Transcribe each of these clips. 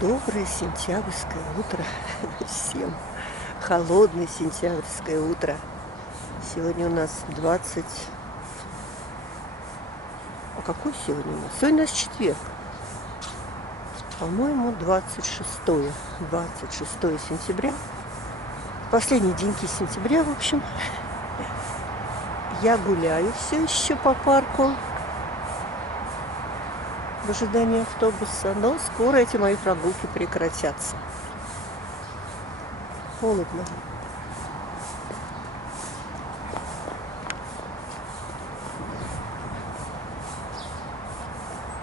Доброе сентябрьское утро всем. Холодное сентябрьское утро. Сегодня у нас 20... А какой сегодня у нас? Сегодня у нас четверг. По-моему, 26 сентября. Последние деньки сентября, в общем. Я гуляю все еще по парку в ожидании автобуса, но скоро эти мои прогулки прекратятся. Холодно.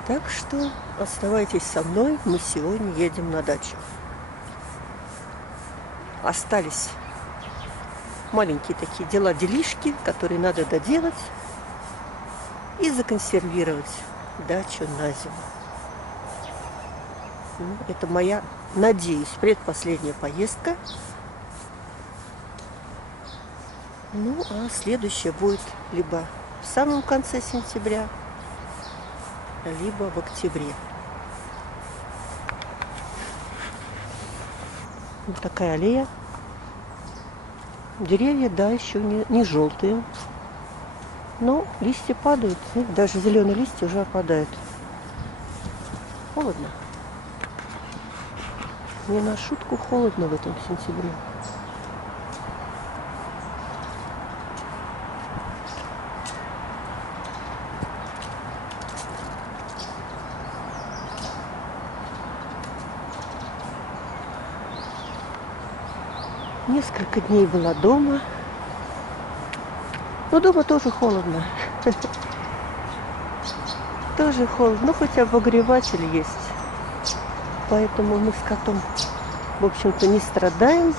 Так что оставайтесь со мной, мы сегодня едем на дачу. Остались маленькие такие делишки, которые надо доделать и законсервировать дачу на зиму. Это моя, надеюсь, предпоследняя поездка. Ну, а следующая будет либо в самом конце сентября, либо в октябре. Вот такая аллея. Деревья, да, еще не желтые. Но листья падают. Даже зеленые листья уже опадают. Холодно. Не на шутку холодно в этом сентябре. Несколько дней была дома. Но дома тоже холодно. Тоже холодно. Но хоть обогреватель есть. Поэтому мы с котом, в общем-то, не страдаем.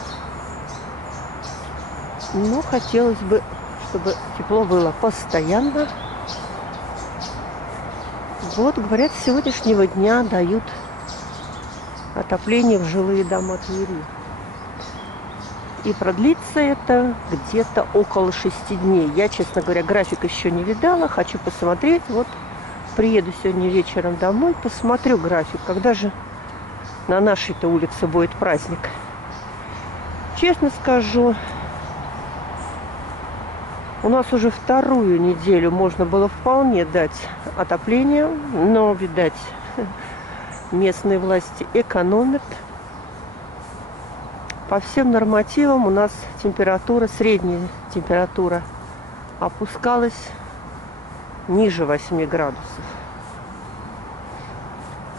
Но хотелось бы, чтобы тепло было постоянно. Вот, говорят, с сегодняшнего дня дают отопление в жилые дома Твери. И продлится это где-то около 6 дней. Я, честно говоря, график еще не видала. Хочу посмотреть. Вот приеду сегодня вечером домой, посмотрю график. Когда же на нашей-то улице будет праздник? Честно скажу, у нас уже вторую неделю можно было вполне дать отопление. Но, видать, местные власти экономят. По всем нормативам у нас температура, средняя температура опускалась ниже 8 градусов.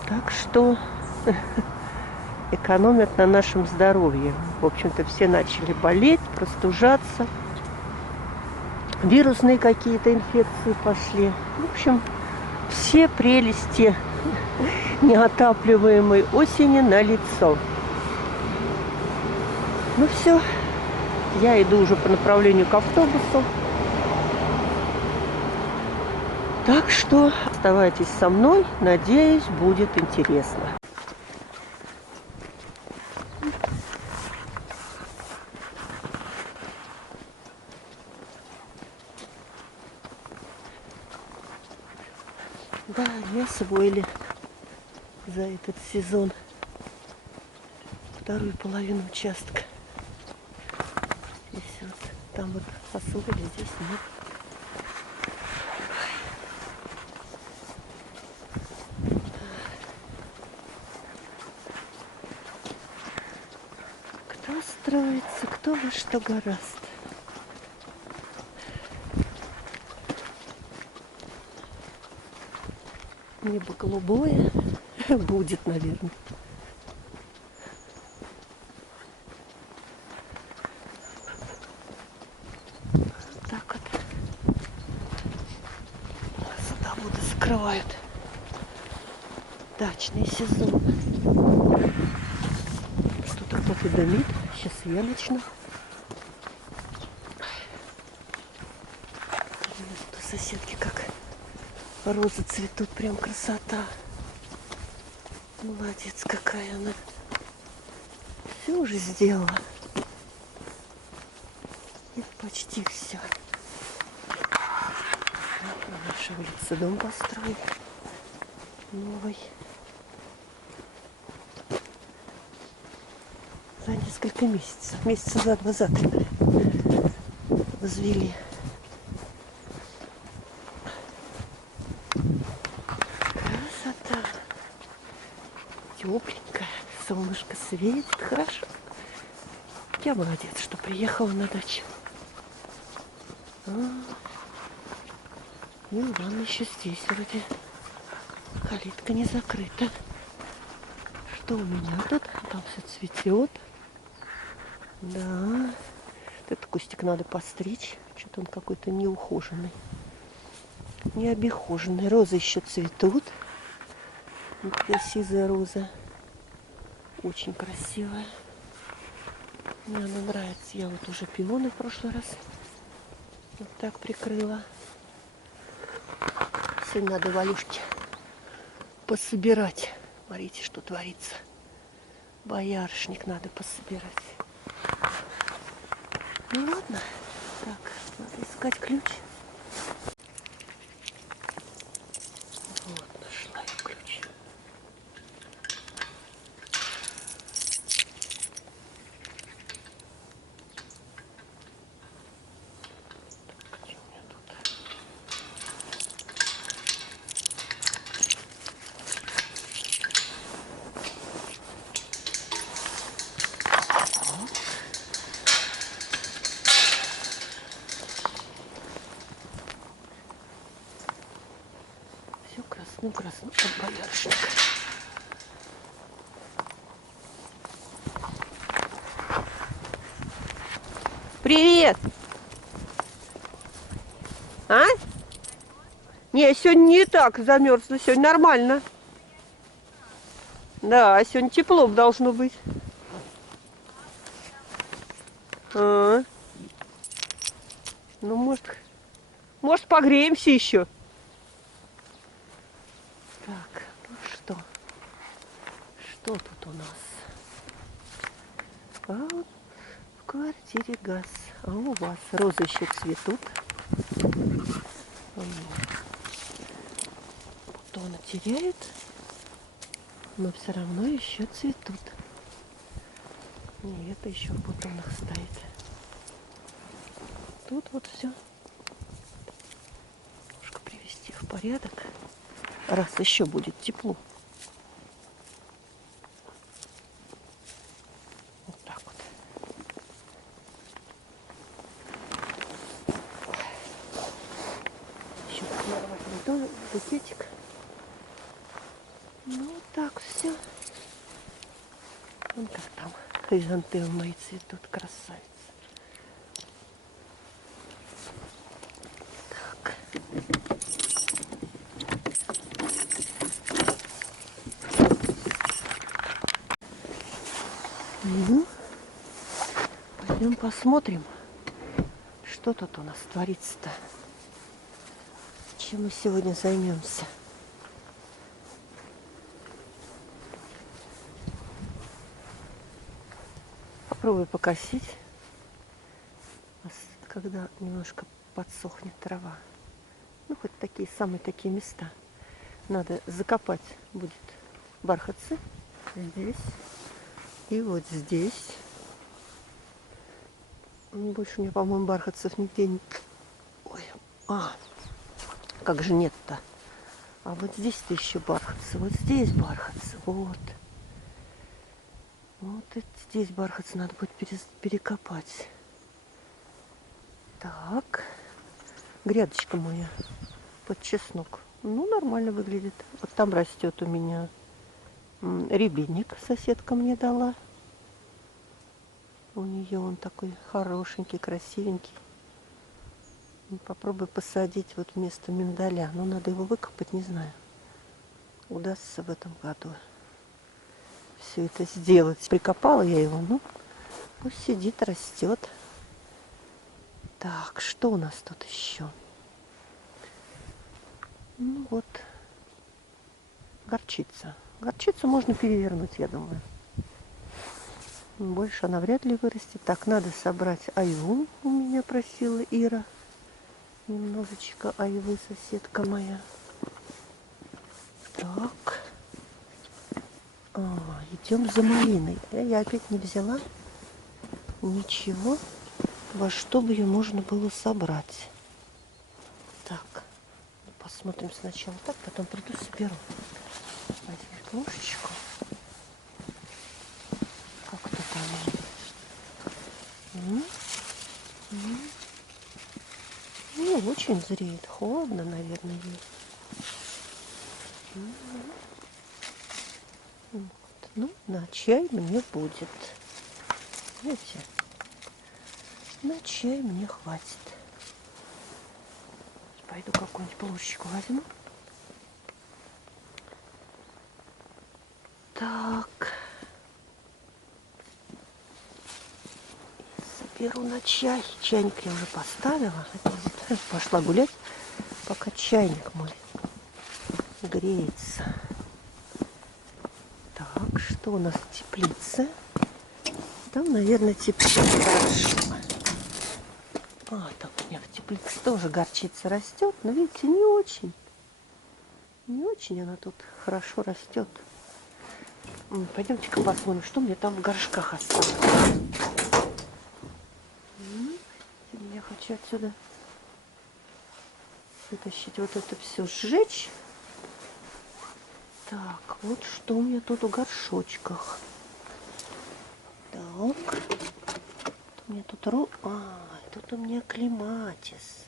Так что экономят на нашем здоровье. В общем-то, все начали болеть, простужаться. Вирусные какие-то инфекции пошли. В общем, все прелести неотапливаемой осени налицо. Ну все, я иду уже по направлению к автобусу. Так что оставайтесь со мной, надеюсь, будет интересно. Да, не освоили за этот сезон вторую половину участка. Здесь вот, там вот освоили, здесь нет. Кто строится, кто во что гораст. Небо голубое будет, наверное. Так вот. Садоводы закрывают дачный сезон. Что-то кто-то дымит. Сейчас я начну. Тут у соседки как розы цветут. Прям красота. Молодец какая она. Все уже сделала. И почти все. На нашей улице дом построили. Новый. За несколько месяцев. Месяца за 2, за 3, наверное, возвели. Красота. Тепленькая. Солнышко светит. Хорошо. Я молодец, что приехала на дачу. И ванна еще здесь вроде. Калитка не закрыта. Что у меня тут? Там все цветет. Да. Этот кустик надо постричь. Что-то он какой-то неухоженный. Необихоженный. Розы еще цветут. Вот такая сизая роза. Очень красивая. Мне она нравится. Я вот уже пионы в прошлый раз вот так прикрыла. Сегодня надо Валюшке пособирать. Смотрите, что творится. Боярышник надо пособирать. Ну ладно. Так, надо искать ключ. Вот, нашла я ключ. Так, где у меня тут? Все красно от боярышника. Привет! А? Не, сегодня не так замерзла. Сегодня нормально. Да, сегодня тепло должно быть. Ну, может погреемся еще. Так, ну что? Что тут у нас? А вот в квартире газ. А у вас розы еще цветут. Бутоны теряют, но все равно еще цветут. И это еще в бутонах стоит. Тут вот все. Немножко привести в порядок, раз еще будет тепло. Вот так вот. Еще нарвать букетик. Ну вот так все. Вон как там хризантемы мои цветут, красавицы. Так. Ну, пойдем посмотрим, что тут у нас творится-то. Чем мы сегодня займемся? Попробую покосить, когда немножко подсохнет трава. Ну, хоть такие самые такие места. Надо закопать будет бархатцы здесь и вот здесь. Больше у меня, по-моему, бархатцев нигде нет. Ой, как же нет-то? А вот здесь-то еще бархатцы, вот здесь бархатцы, вот. Вот это здесь бархатцы надо будет перекопать. Так, грядочка моя под чеснок. Ну, нормально выглядит. Вот там растет у меня рябинник, соседка мне дала. У нее он такой хорошенький, красивенький. Попробую посадить вот вместо миндаля. Но надо его выкопать, не знаю. Удастся в этом году все это сделать. Прикопала я его, ну, пусть сидит, растет. Так, что у нас тут еще? Ну вот, горчица. Горчицу можно перевернуть, я думаю. Больше она вряд ли вырастет. Так, надо собрать айву. У меня просила Ира. Немножечко айвы, соседка моя. Так. Идем за малиной. Я опять не взяла ничего, во что бы ее можно было собрать. Так, посмотрим сначала так, потом приду соберу. Возьму плошечку. Как-то там. Ну, очень зреет. Холодно, наверное, ей. Вот. Ну, на чай мне будет. Видите? На чай мне хватит. Пойду какую-нибудь плошечку возьму. Так. Соберу на чай. Чайник я уже поставила. Пошла гулять, пока чайник мой греется. Так, что у нас в теплице? Там, наверное, теплица хорошо. Там у меня в теплице тоже горчица растет, но, видите, не очень. Не очень она тут хорошо растет. Пойдемте-ка посмотрим, что мне там в горшках осталось. Я хочу отсюда вытащить вот это все, сжечь. Так, вот что у меня тут в горшочках. Так. У меня тут тут у меня клематис.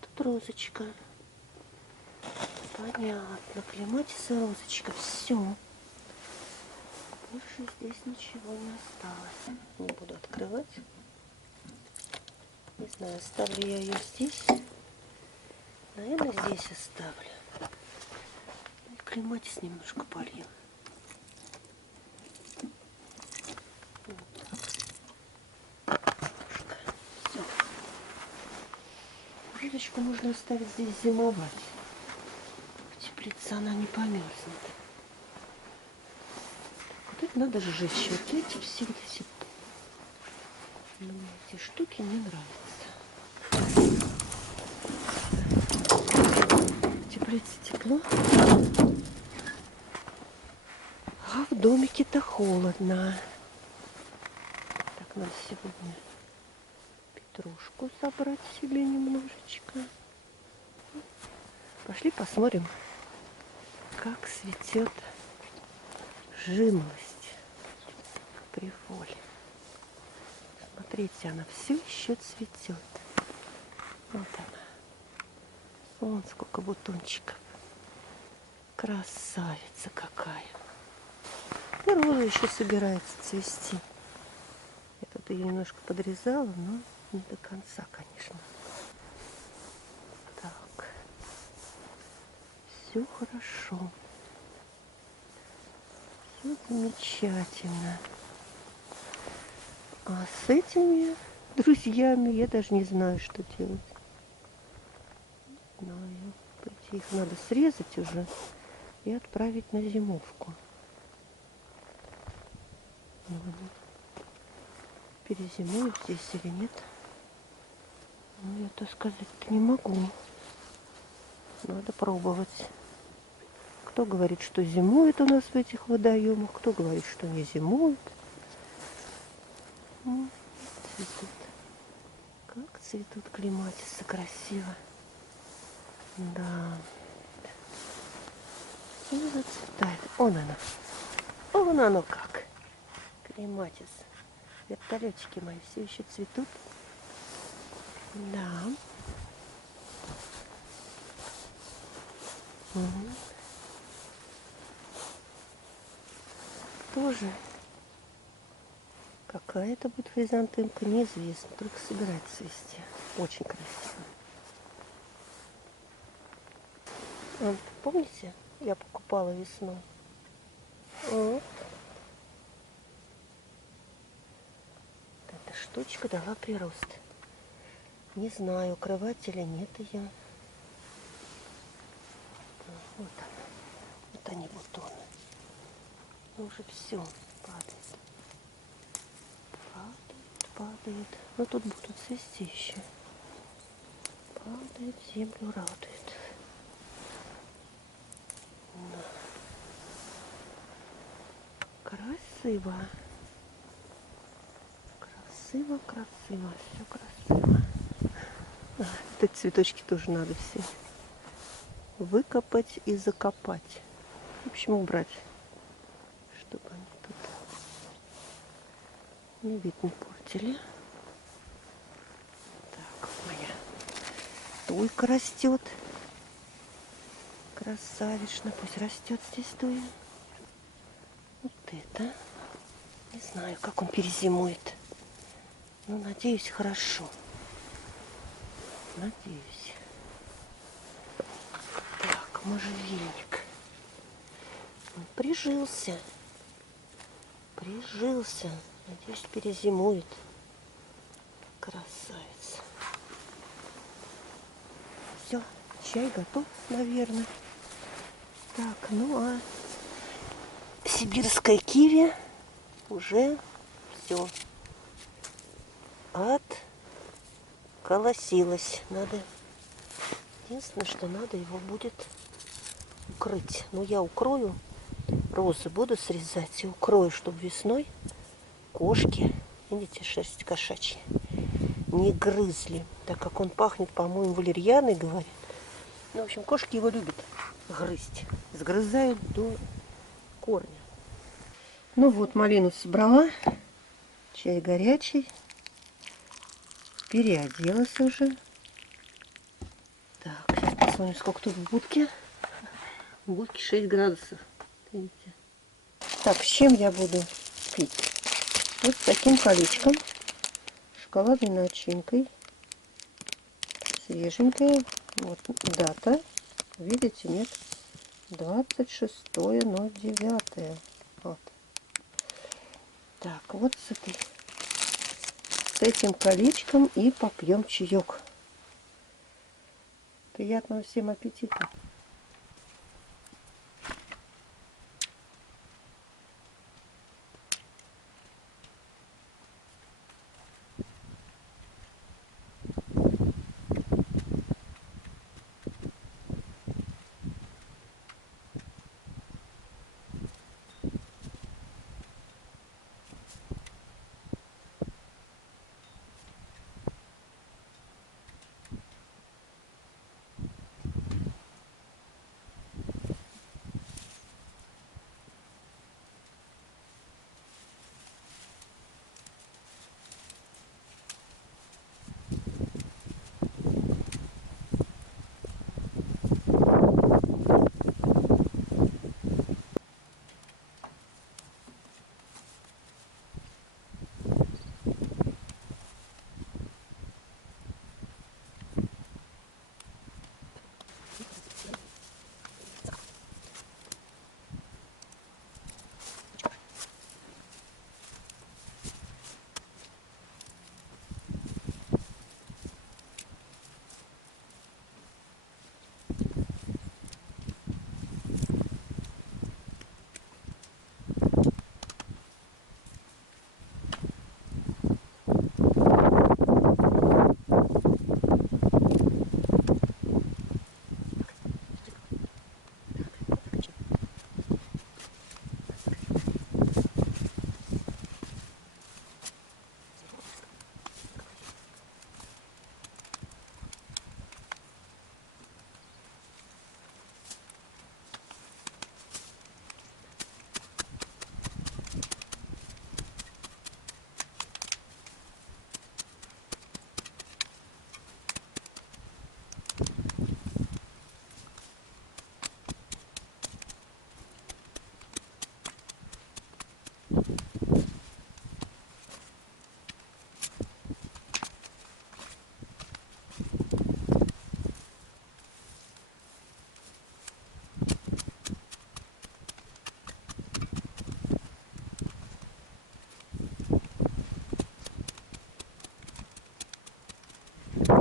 Тут розочка. Понятно, клематис и розочка. Все. Больше здесь ничего не осталось. Не буду открывать. Не знаю, оставлю я ее здесь. Наверное, здесь оставлю. Клематис немножко полью. Все. Розочку можно оставить здесь зимовать. В теплице она не померзнет. Вот это надо сжечь. Вот эти все вот эти. Мне эти штуки не нравятся. В теплице тепло. А в домике-то холодно. Так, надо сегодня петрушку собрать себе немножечко. Пошли посмотрим, как цветет жимолость прифоли. Смотрите, она все еще цветет. Вот она. Вон сколько бутончиков. Красавица какая. И роза еще собирается цвести. Я тут ее немножко подрезала, но не до конца, конечно. Так. Все хорошо. Все замечательно. А с этими друзьями я даже не знаю, что делать. Не знаю. Их надо срезать уже и отправить на зимовку. Перезимуют здесь или нет? Ну, это сказать-то не могу. Надо пробовать. Кто говорит, что зимует у нас в этих водоемах, кто говорит, что не зимует. Цветут. Как цветут клематисы красиво. Да. И зацветает. Вон она. Вон оно как. Клематис. Вертолетики мои все еще цветут. Да. Тоже какая-то будет хризантемка, неизвестно. Только собирается цвести. Очень красиво. Помните, я покупала весной? Вот. Эта штучка дала прирост. Не знаю, укрывать или нет ее. Вот она. Вот они бутоны. Ну, уже все падает. Падает. Но тут будут цвести еще. Падает, землю радует. Да. Красиво. Красиво, красиво. Все красиво. А, вот эти цветочки тоже надо все выкопать и закопать. В общем, убрать, чтобы они тут не вид не портили. Так, моя туйка растет. Красавично. Пусть растет здесь туя. Вот это. Не знаю, как он перезимует. Но надеюсь, хорошо. Надеюсь. Так, можжевельник. Он прижился. Прижился. Надеюсь, перезимует. Красавец. Все, чай готов, наверное. Так, ну а сибирская киви уже все отколосилась. Надо, единственное, что надо его будет укрыть. Но я укрою, розы буду срезать и укрою, чтобы весной кошки, видите, шерсть кошачья, не грызли, так как он пахнет, по-моему, валерьяной, говорят. Ну, в общем, кошки его любят грызть, сгрызают до корня. Ну вот, малину собрала, чай горячий, переоделась уже. Так, сейчас посмотрим, сколько тут в будке. В будке 6 градусов. Видите? Так, с чем я буду пить? Вот с таким колечком, шоколадной начинкой, свеженькая. Вот дата, видите, нет, 26.09. Вот. Так, вот с этим колечком и попьем чаек. Приятного всем аппетита!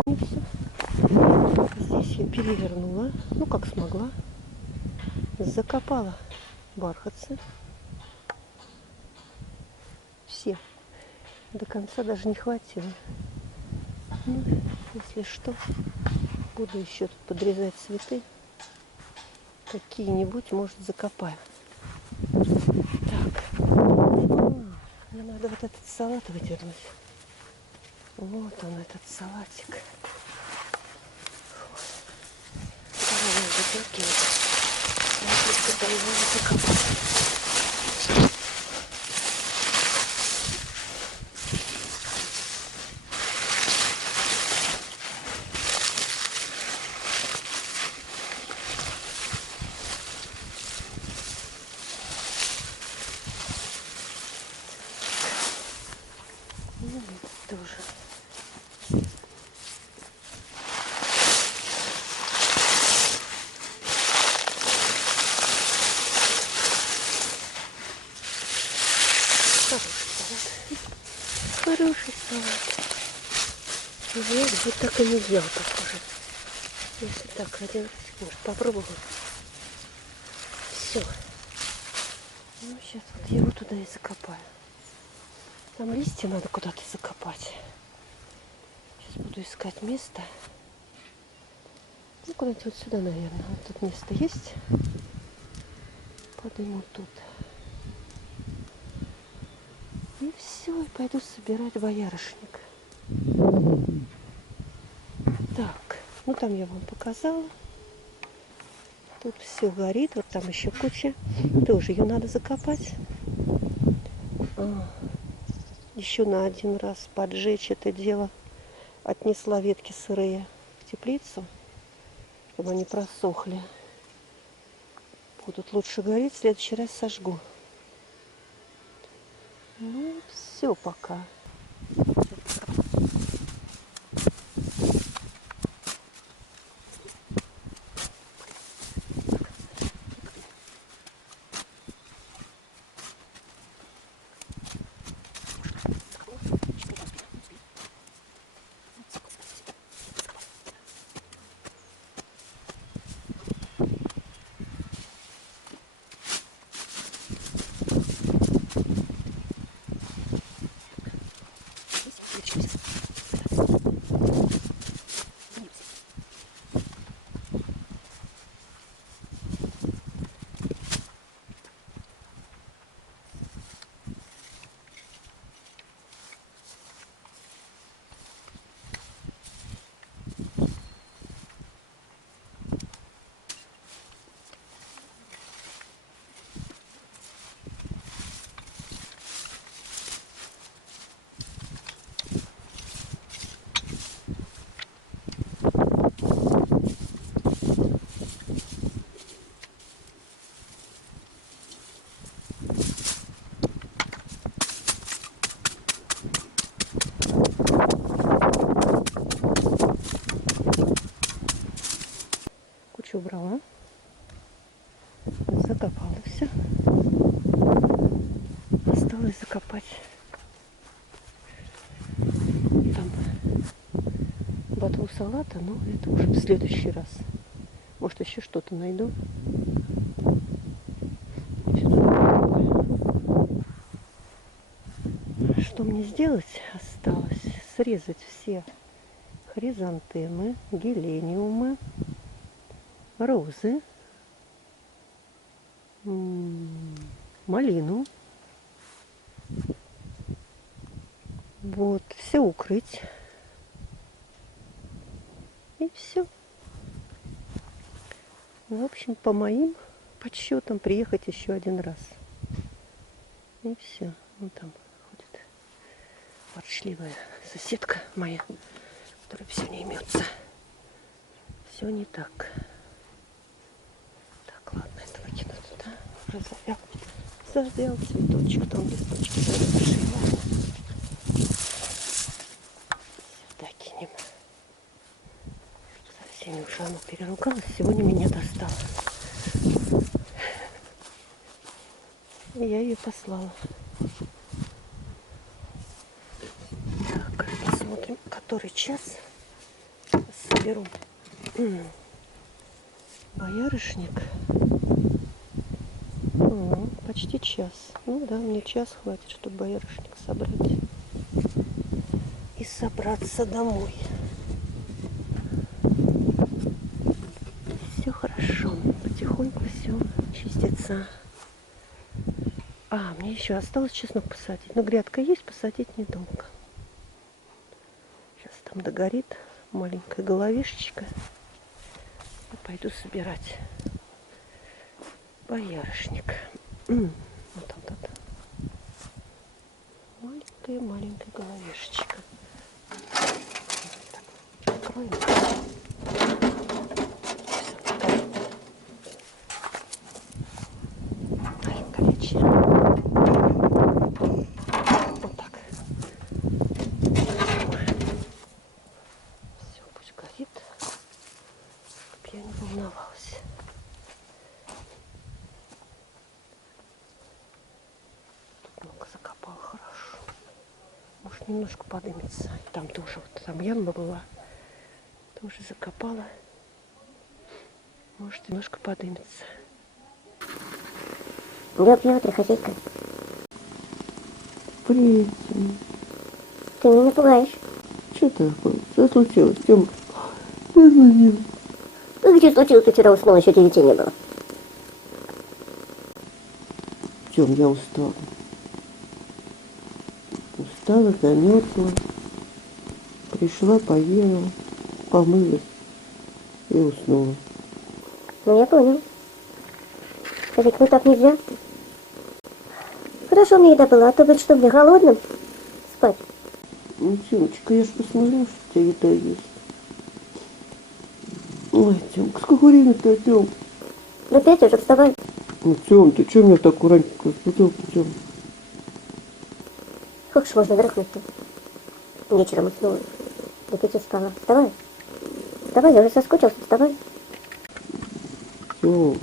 И все. Здесь я перевернула, ну как смогла, закопала бархатцы. Все. До конца даже не хватило. Ну, если что, Буду еще тут подрезать цветы. Какие-нибудь, может, закопаю. Так. Мне надо вот этот салат выдернуть. Вот он, этот салатик. Давай выдергивать. Я только его закопаю. Тоже. Хороший салат. Вот, вот так и не ел, похоже. Если так, один раз, может, попробовал. Все. Ну, сейчас вот его туда и закопаю. Там листья надо куда-то закопать. Сейчас буду искать место. Ну, куда-нибудь вот сюда, наверное. Вот тут место есть. Подыму тут. И все, и пойду собирать боярышник. Так, ну там я вам показала. Тут все горит, вот там еще куча. Тоже ее надо закопать. Еще на один раз поджечь это дело. Отнесла ветки сырые в теплицу, чтобы они просохли. Будут лучше гореть, в следующий раз сожгу. Ну, все пока. Убрала, закопала все. Осталось закопать там ботву салата, но это уже в следующий раз. Может, еще что-то найду. Что мне сделать осталось? Срезать все хризантемы, гелениумы, розы, малину. Вот, все укрыть. И все. В общем, по моим подсчетам приехать еще один раз. И все. Вот там ходит ворчливая соседка моя, которая все не имется. Все не так. Ладно, это выкину туда. Уже завял цветочек, там листочки заросшие. Ладно. Сюда кинем. Со всеми уже она переругалась. Сегодня меня достала. И я ее послала. Так, посмотрим, который час. Соберу боярышник. Почти час. Ну да, мне час хватит, чтобы боярышник собрать. И собраться домой. красавица. А, мне еще осталось чеснок посадить. Но грядка есть, посадить недолго. Сейчас там догорит маленькая головешечка. И пойду собирать боярышник. Вот он тут. Маленькая головешечка. Так, откроем. Горячая. Вот так. Все, пусть горит, чтобы я не волновалась. Тут много закопала, хорошо. Может, немножко подымется. Там тоже, вот там яма была. Тоже закопала. Может, немножко подымется. Доброе утро, хозяйка. Привет. Ты меня напугаешь. Что такое? Что случилось, Тёмка? Я звонила. Ну, где случилось, ты вчера уснула, еще детей не было. Тём, я устала. Устала, замерзла. Пришла, поела, помылась и уснула. Ну, я понял. Хозяйка, ну так нельзя. Хорошо, мне еда была, а то быть что, мне голодным спать. Ну, Тёмочка, я ж посмотрела, что у тебя еда есть. Ой, Тёмка, сколько времени-то, Тём? Ну, 5 уже, вставай. Ну, Тём, ты чё меня так аккуратненько разбудил, Тём? Сколько ж можно дрыхнуть-то? Вечером уснула. До 5 спала. Вставай. Вставай, я уже соскучился, вставай. Тём,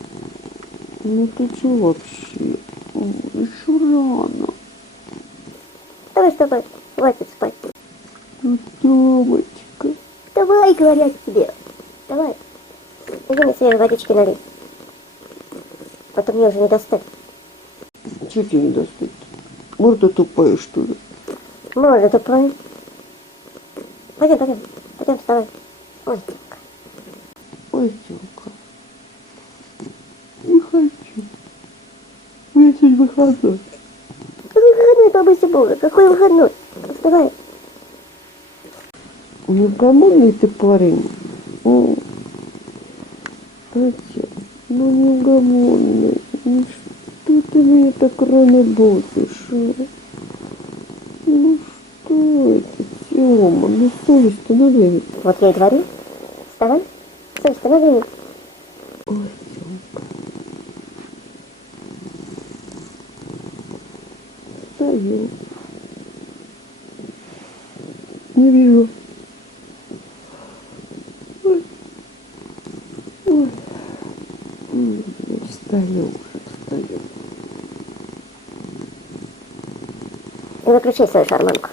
ну ты чё вообще? Ещё рано. Вставай, вставай. Хватит спать. Ну, Тёмочка. Давай, говорят тебе. Давай. Иди мне свежей водички налей. Потом мне уже не достать. Чё тебе не достать? Морда тупая, что ли? Можно тупой. Пойдем, пойдем. Пойдем, вставай. Ой, Ой, Тёмка. Не хочу. У меня сегодня выходной. какой выходной, побойся Бога. Какой выходной? Вставай. Неугомонный ты парень. О, Тём, ну неугомонный. Ну что ты меня так рано будешь, а? Ну что это, Тёма? Ну совесть-то надо ведь. Вот я и говорю. Вставай. Совесть-то надо иметь. Ой, Тёмка. Встаю. Не вижу. Ой. Ой. Встаю уже, встаю. И выключай свою шарманку.